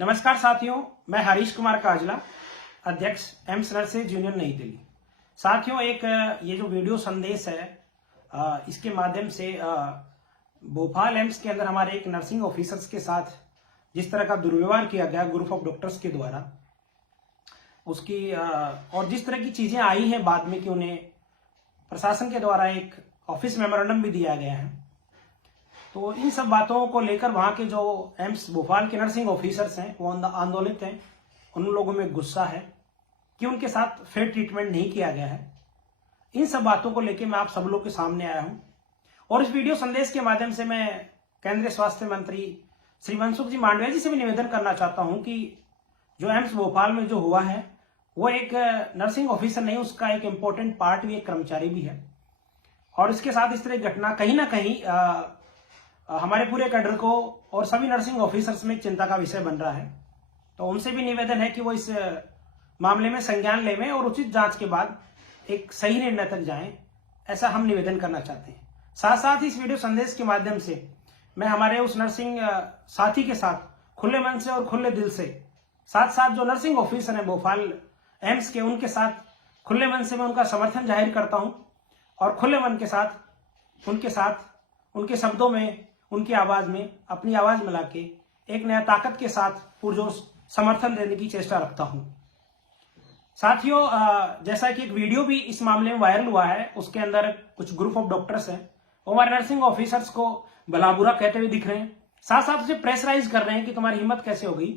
नमस्कार साथियों, मैं हरीश कुमार काजला, अध्यक्ष एम्स नर्सेज यूनियन नई दिल्ली। साथियों, एक ये जो वीडियो संदेश है इसके माध्यम से भोपाल एम्स के अंदर हमारे एक नर्सिंग ऑफिसर्स के साथ जिस तरह का दुर्व्यवहार किया गया ग्रुप ऑफ डॉक्टर्स के द्वारा, उसकी और जिस तरह की चीजें आई हैं बाद में कि उन्हें प्रशासन के द्वारा एक ऑफिस मेमोरेंडम भी दिया गया है, तो इन सब बातों को लेकर वहां के जो एम्स भोपाल के नर्सिंग ऑफिसर्स हैं वो आंदोलित हैं। उन लोगों में गुस्सा है कि उनके साथ फेयर ट्रीटमेंट नहीं किया गया है। इन सब बातों को लेकर मैं आप सब लोग के सामने आया हूं और इस वीडियो संदेश के माध्यम से मैं केंद्रीय स्वास्थ्य मंत्री श्री मनसुख जी मांडविया जी से भी निवेदन करना चाहता हूं कि जो एम्स भोपाल में जो हुआ है वो एक नर्सिंग ऑफिसर नहीं, उसका एक इम्पोर्टेंट पार्ट भी, एक कर्मचारी भी है। और इसके साथ इस तरह की घटना कहीं ना कहीं हमारे पूरे कैडर को और सभी नर्सिंग ऑफिसर्स में चिंता का विषय बन रहा है। तो उनसे भी निवेदन है कि वो इस मामले में संज्ञान लेवें और उचित जांच के बाद एक सही निर्णय तक जाएं, ऐसा हम निवेदन करना चाहते हैं। साथ साथ इस वीडियो संदेश के माध्यम से मैं हमारे उस नर्सिंग साथी के साथ खुले मन से और खुले दिल से, साथ साथ जो नर्सिंग ऑफिसर है भोपाल एम्स के, उनके साथ खुले मन से मैं उनका समर्थन जाहिर करता हूं और खुले मन के साथ उनके शब्दों में, उनकी आवाज में अपनी आवाज मिला के एक नया ताकत के साथ पुरजोश समर्थन देने की चेष्टा रखता हूं। साथियों, जैसा कि एक वीडियो भी इस मामले में वायरल हुआ है, उसके अंदर कुछ ग्रुप ऑफ डॉक्टर्स हैं, वो हमारे नर्सिंग ऑफिसर्स को भला बुरा कहते हुए दिख रहे हैं, साथ साथ उसे प्रेशराइज कर रहे हैं कि तुम्हारी हिम्मत कैसे हो गई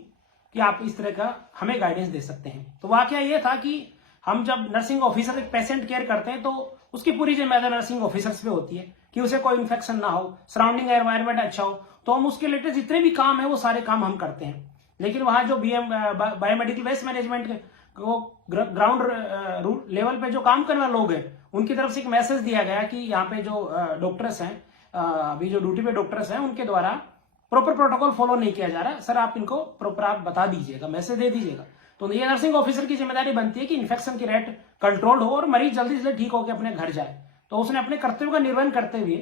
कि आप इस तरह का हमें गाइडेंस दे सकते हैं। तो वाकया ये था कि हम जब नर्सिंग ऑफिसर एक पेशेंट केयर करते हैं तो उसकी पूरी जिम्मेदारी नर्सिंग ऑफिसर्स पे होती है कि उसे कोई इन्फेक्शन ना हो, सराउंडिंग एनवायरनमेंट अच्छा हो, तो हम उसके रिलेटेड जितने भी काम है वो सारे काम हम करते हैं। लेकिन वहां जो बायोमेडिकल वेस्ट मैनेजमेंट को ग्राउंड लेवल पे जो काम करने वाले लोग हैं, उनकी तरफ से एक मैसेज दिया गया कि यहाँ पे जो डॉक्टर्स हैं, अभी जो ड्यूटी पे डॉक्टर्स हैं, उनके द्वारा प्रॉपर प्रोटोकॉल फॉलो नहीं किया जा रहा। सर, आप इनको प्रॉपर आप बता दीजिएगा, मैसेज दे दीजिएगा। तो ये नर्सिंग ऑफिसर की जिम्मेदारी बनती है कि इन्फेक्शन की रेट कंट्रोल हो और मरीज जल्दी से ठीक होकर अपने घर जाए। तो उसने अपने कर्तव्य का निर्वहन करते हुए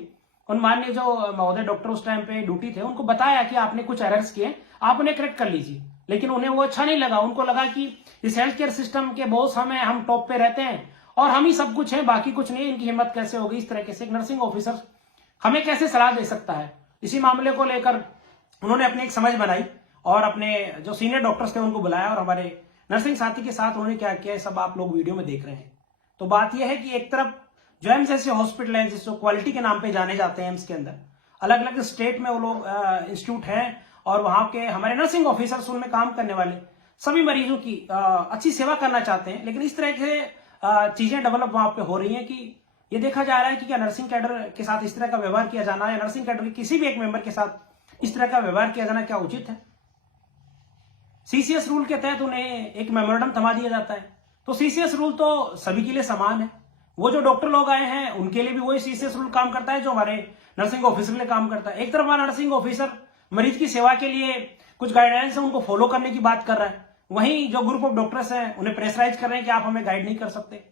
उन माननीय जो महोदय डॉक्टर उस टाइम पे ड्यूटी थे, उनको बताया कि आपने कुछ एरर्स किए, आप उन्हें करेक्ट कर लीजिए। लेकिन उन्हें वो अच्छा नहीं लगा। उनको लगा कि इस हेल्थ केयर सिस्टम के बॉस हम टॉप पे रहते हैं और हम ही सब कुछ है, बाकी कुछ नहीं। इनकी हिम्मत कैसे होगी इस तरह से एक नर्सिंग ऑफिसर हमें कैसे सलाह दे सकता है। इसी मामले को लेकर उन्होंने अपनी एक समझ बनाई और अपने जो सीनियर डॉक्टर्स थे उनको बुलाया और हमारे नर्सिंग साथी के साथ उन्होंने क्या किया, सब आप लोग वीडियो में देख रहे हैं। तो बात यह है कि एक तरफ जो एम्स ऐसे हॉस्पिटल है जिसको क्वालिटी के नाम पे जाने जाते हैं, एम्स के अंदर अलग अलग स्टेट में वो लोग इंस्टीट्यूट हैं और वहां के हमारे नर्सिंग ऑफिसर्स उनमें काम करने वाले सभी मरीजों की अच्छी सेवा करना चाहते हैं। लेकिन इस तरह से चीजें डेवलप वहां पे हो रही हैं कि ये देखा जा रहा है कि क्या नर्सिंग कैडर के साथ इस तरह का व्यवहार किया जाना या नर्सिंग कैडर के किसी भी एक मेंबर के साथ इस तरह का व्यवहार किया जाना क्या उचित है। सीसीएस रूल के तहत उन्हें एक मेमोरेंडम थमा दिया जाता है। तो सीसीएस रूल तो सभी के लिए समान है। वो जो डॉक्टर लोग आए हैं उनके लिए भी वही सीसीएस रूल काम करता है जो हमारे नर्सिंग ऑफिसर के लिए काम करता है। एक तरफ हमारा नर्सिंग ऑफिसर मरीज की सेवा के लिए कुछ गाइडलाइंस है उनको फॉलो करने की बात कर रहा है, वहीं जो ग्रुप ऑफ डॉक्टर्स हैं उन्हें प्रेशराइज कर रहे हैं कि आप हमें गाइड नहीं कर सकते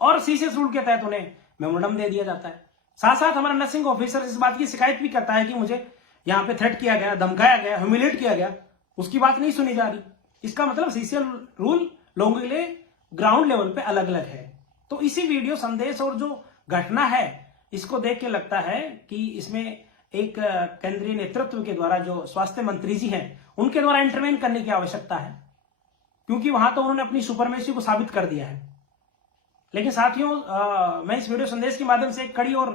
और सीसीएस रूल के तहत उन्हें मेमोरेंडम दे दिया जाता है। साथ साथ हमारा नर्सिंग ऑफिसर इस बात की शिकायत भी करता है कि मुझे यहाँ पे थ्रेट किया गया, धमकाया गया, ह्यूमिलेट किया गया, उसकी बात नहीं सुनी जा रही। इसका मतलब सीसीएस रूल लोगों के लिए ग्राउंड लेवल पे अलग अलग है। तो इसी वीडियो संदेश और जो घटना है इसको देख के लगता है कि इसमें एक केंद्रीय नेतृत्व के द्वारा जो स्वास्थ्य मंत्री जी हैं उनके द्वारा इंटरवेन करने की आवश्यकता है, क्योंकि वहां तो उन्होंने अपनी सुपरमेसी को साबित कर दिया है। लेकिन साथियों, मैं इस वीडियो संदेश के माध्यम से एक कड़ी और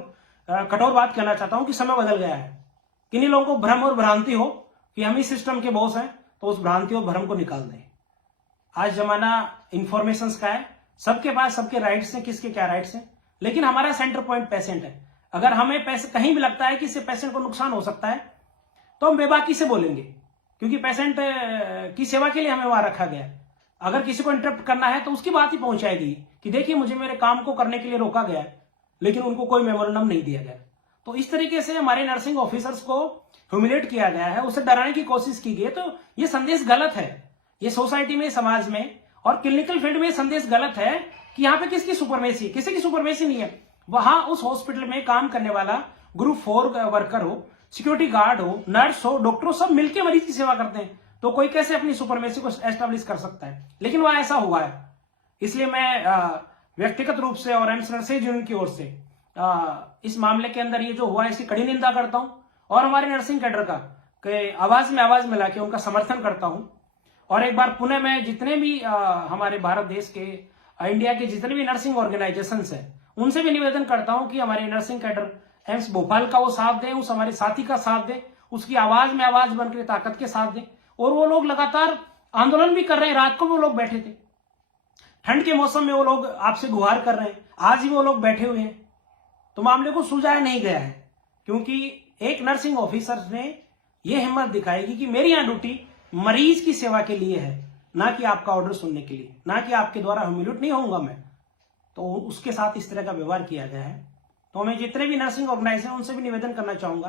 कठोर बात कहना चाहता हूं कि समय बदल गया है। किन्हीं लोगों को भ्रम और भ्रांति हो कि हम इस सिस्टम के बॉस हैं, तो उस भ्रांति और भ्रम को निकाल दें। आज जमाना इंफॉर्मेशन का है, सबके पास सबके राइट्स हैं, किसके क्या राइट्स हैं, लेकिन हमारा सेंटर पॉइंट पेशेंट है। अगर हमें कहीं भी लगता है कि इससे पेशेंट को नुकसान हो सकता है तो हम बेबाकी से बोलेंगे, क्योंकि पेशेंट की सेवा के लिए हमें वहां रखा गया है। अगर किसी को इंटरप्ट करना है तो उसकी बात ही पहुंचाएगी कि देखिए मुझे मेरे काम को करने के लिए रोका गया है, लेकिन उनको कोई मेमोरेंडम नहीं दिया गया। तो इस तरीके से हमारे नर्सिंग ऑफिसर्स को ह्यूमिलेट किया गया है, उसे डराने की कोशिश की गई है। तो ये संदेश गलत है। ये सोसाइटी में, समाज में और क्लिनिकल फील्ड में संदेश गलत है कि यहाँ पे किसकी सुपरमेसी, किसी की सुपरमेसी नहीं है। वहां उस हॉस्पिटल में काम करने वाला ग्रुप 4 वर्कर हो, सिक्योरिटी गार्ड हो, नर्स हो, डॉक्टर हो, सब मिलकर मरीज की सेवा करते हैं। तो कोई कैसे अपनी सुपरमेसी को एस्टेब्लिश कर सकता है। लेकिन वह ऐसा हुआ है, इसलिए मैं व्यक्तिगत रूप से और एम्स नर्सेज यूनियन की ओर से इस मामले के अंदर ये जो हुआ है इसकी कड़ी निंदा करता हूं और हमारे नर्सिंग कैडर का आवाज में आवाज मिला के उनका समर्थन करता हूं। और एक बार पुनः मैं जितने भी हमारे भारत देश के इंडिया के जितने भी नर्सिंग ऑर्गेनाइजेशंस हैं उनसे भी निवेदन करता हूं कि हमारे नर्सिंग कैडर एम्स भोपाल का वो साथ दें, उस हमारे साथी का साथ दें, उसकी आवाज में आवाज बनकर ताकत के साथ दें। और वो लोग लगातार आंदोलन भी कर रहे हैं, रात को भी वो लोग बैठे थे, ठंड के मौसम में वो लोग आपसे गुहार कर रहे हैं, आज ही वो लोग बैठे हुए हैं। तो मामले को सुलझाया नहीं गया है, क्योंकि एक नर्सिंग ऑफिसर ने यह हिम्मत दिखाएगी कि मेरी यहां ड्यूटी मरीज की सेवा के लिए है, ना कि आपका ऑर्डर सुनने के लिए, ना कि आपके द्वारा ह्यूमिलेट नहीं होऊंगा मैं। तो उसके साथ इस तरह का व्यवहार किया गया है। तो मैं जितने भी नर्सिंग ऑर्गेनाइजेशन उनसे भी निवेदन करना चाहूंगा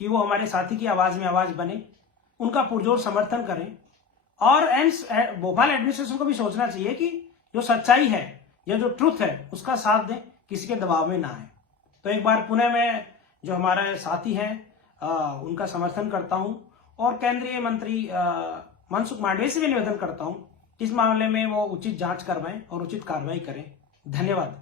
कि वो हमारे साथी की आवाज में आवाज बने, उनका पुरजोर समर्थन करें। और एम्स भोपाल एडमिनिस्ट्रेशन को भी सोचना चाहिए कि जो सच्चाई है या जो ट्रुथ है उसका साथ दें, किसी के दबाव में ना आए। तो एक बार पुनः मैं जो हमारे साथी हैं उनका समर्थन करता हूं और केंद्रीय मंत्री मनसुख मांडविया से भी निवेदन करता हूं कि इस मामले में वो उचित जांच करवाएं और उचित कार्रवाई करें। धन्यवाद।